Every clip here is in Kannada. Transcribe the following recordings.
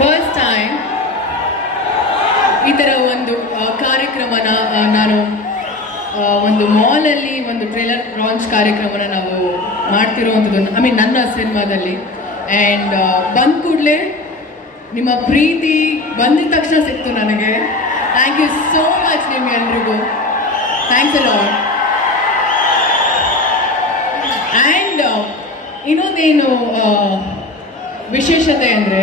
ಫಸ್ಟ್ ಟೈಮ್ ಈ ಥರ ಒಂದು ಕಾರ್ಯಕ್ರಮನ ನಾನು ಒಂದು ಮಾಲಲ್ಲಿ ಒಂದು ಟ್ರೇಲರ್ ಲಾಂಚ್ ಕಾರ್ಯಕ್ರಮನ ನಾವು ಮಾಡ್ತಿರೋವಂಥದ್ದು ಐ ಮೀನ್ ನನ್ನ ಸಿನಿಮಾದಲ್ಲಿ ಆ್ಯಂಡ್ ಬಂದ ಕೂಡಲೇ ನಿಮ್ಮ ಪ್ರೀತಿ ಬಂದಿದ ತಕ್ಷಣ ಸಿಕ್ತು ನನಗೆ. ಥ್ಯಾಂಕ್ ಯು ಸೋ ಮಚ್ ನಿಮಗೆಲ್ರಿಗೂ ಥ್ಯಾಂಕ್ಸ್ ಅ ಲಾಟ್ ಆ್ಯಂಡ್ ಇನ್ನೊಂದೇನು ವಿಶೇಷತೆ ಅಂದರೆ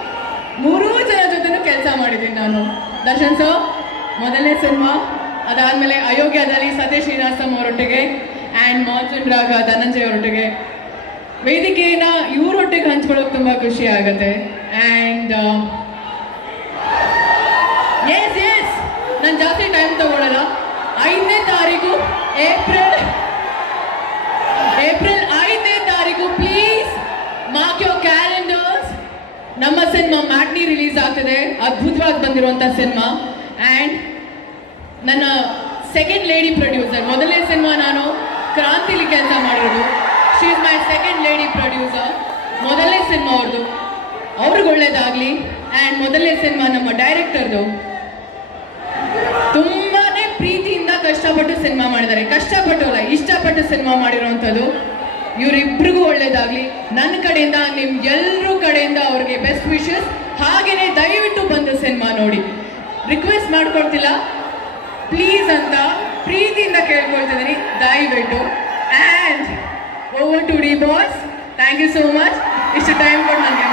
ಮೂರೂ ಜನ ಜೊತೆನೂ ಕೆಲಸ ಮಾಡಿದ್ದೀನಿ ನಾನು. ದರ್ಶನ್ ಸರ್, ಮೊದಲನೇ ಸಿನಿಮಾ, ಅದಾದಮೇಲೆ ಅಯೋಗ್ಯದಲ್ಲಿ ಸತೀಶ್ ಶ್ರೀನಿವಾಸಂ ಅವರೊಟ್ಟಿಗೆ ಆ್ಯಂಡ್ ಮಾನ್ಸೂನ್ ರಾಗ ಧನಂಜಯ್ ಅವರೊಟ್ಟಿಗೆ. ವೇದಿಕೆಯನ್ನು ಇವರೊಟ್ಟಿಗೆ ಹಂಚ್ಕೊಳ್ಳೋಕೆ ತುಂಬ ಖುಷಿ ಆಗುತ್ತೆ. ಆ್ಯಂಡ್ ಎಸ್ ಎಸ್ ನಾನು ಜಾಸ್ತಿ ಟೈಮ್ ತಗೊಳ್ಳಲ್ಲ ಐದನೇ ತಾರೀಕು ಏಪ್ರಿಲ್ ನಮ್ಮ ಸಿನಿಮಾ ಮ್ಯಾಟ್ನಿ ರಿಲೀಸ್ ಆಗ್ತಿದೆ. ಅದ್ಭುತವಾಗಿ ಬಂದಿರುವಂಥ ಸಿನಿಮಾ. ಆ್ಯಂಡ್ ನನ್ನ ಸೆಕೆಂಡ್ ಲೇಡಿ ಪ್ರೊಡ್ಯೂಸರ್ ಮೊದಲನೇ ಸಿನಿಮಾ ನಾನು ಕ್ರಾಂತಿಲಿ ಕೆಲಸ ಮಾಡಿರೋದು. She is my second lady producer ಮೊದಲನೇ ಸಿನಿಮಾ ಅವ್ರದ್ದು ಅವ್ರಿಗೆ ಒಳ್ಳೇದಾಗಲಿ. ಆ್ಯಂಡ್ ಮೊದಲನೇ ಸಿನಿಮಾ ನಮ್ಮ ಡೈರೆಕ್ಟರ್ದು ತುಂಬಾ ಪ್ರೀತಿಯಿಂದ ಕಷ್ಟಪಟ್ಟು ಸಿನಿಮಾ ಮಾಡಿದ್ದಾರೆ. ಕಷ್ಟಪಟ್ಟು ಅಲ್ಲ, ಇಷ್ಟಪಟ್ಟು ಸಿನಿಮಾ ಮಾಡಿರೋವಂಥದ್ದು. ಇವರಿಬ್ರಿಗೂ ಒಳ್ಳೇದಾಗ್ಲಿ. ನನ್ನ ಕಡೆಯಿಂದ, ನಿಮ್ ಎಲ್ಲರೂ ಕಡೆಯಿಂದ ಅವ್ರಿಗೆ ಬೆಸ್ಟ್ ವಿಶಸ್ ಹಾಗೇನೆ ದಯವಿಟ್ಟು ಬಂದು ಸಿನಿಮಾ ನೋಡಿ. ರಿಕ್ವೆಸ್ಟ್ ಮಾಡ್ಕೊಳ್ತಿಲ್ಲ. ಪ್ಲೀಸ್ ಅಂತ ಪ್ರೀತಿಯಿಂದ ಕೇಳ್ಕೊಳ್ತಿದ್ದೀನಿ ದಯವಿಟ್ಟು. And over to D boss thank you so much ಇಷ್ಟು ಟೈಮ್ ಕೊಟ್ಟು ನನಗೆ